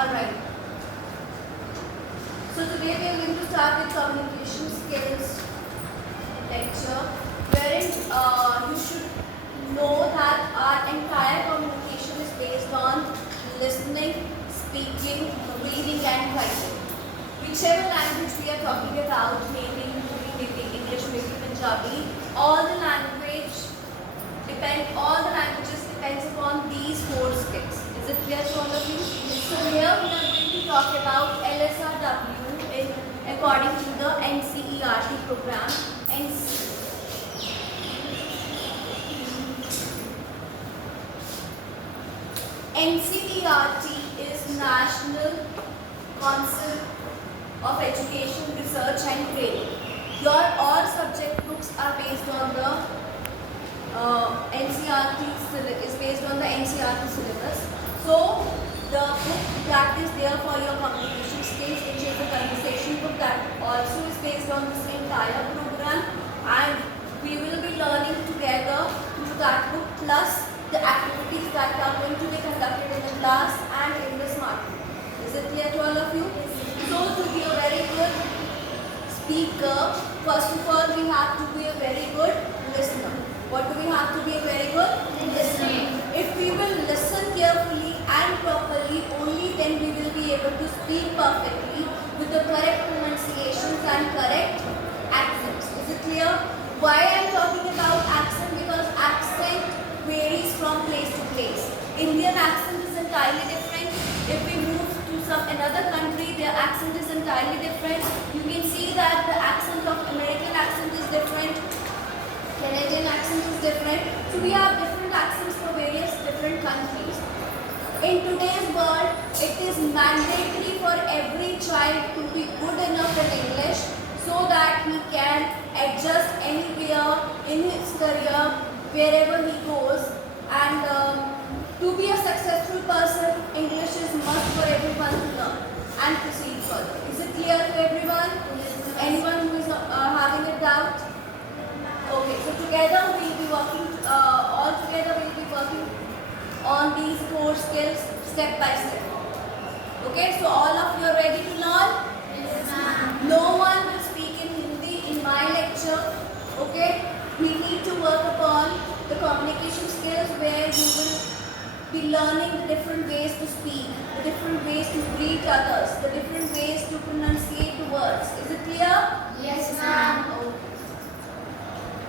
Alright. So today we are going to start with communication skills lecture, wherein you should know that our entire communication is based on listening, speaking, reading and writing. Whichever language we are talking about, maybe Hindi, maybe English, maybe Punjabi, all the languages depends upon these four skills. Is it clear to all of you? So here we are going to talk about LSRW according to the NCERT program. NCERT is National Council of Education, Research and Training. Your all subject books are based on the NCERT is based on the NCERT syllabus. So the book that is there for your communication skills, which is the conversation book, that also is based on this entire program, and we will be learning together through that book plus the activities that are going to be conducted in the class and in the smart book. Is it clear to all of you? So to be a very good speaker, first of all we have to be a very good listener. What do we have to be a very good listener? If we will listen carefully and properly, only then we will be able to speak perfectly with the correct pronunciations and correct accents. Is it clear? Why I am talking about accent? Because accent varies from place to place. Indian accent is entirely different. If we move to another country, their accent is entirely different. You can see that the accent of American accent is different. Canadian accent is different. So we have different accents for various different countries. In today's world, it is mandatory for every child to be good enough in English so that he can adjust anywhere in his career, wherever he goes. And to be a successful person, English is must for everyone to learn and proceed further. Is it clear to everyone? Anyone who is having a doubt? Okay, so together we'll be working, all together we'll be working on these four skills step by step. Okay, so all of you are ready to learn? Yes, ma'am. No one will speak in Hindi in my lecture. Okay, we need to work upon the communication skills where you will be learning the different ways to speak, the different ways to greet others, the different ways to pronunciate the words. Is it clear? Yes, ma'am.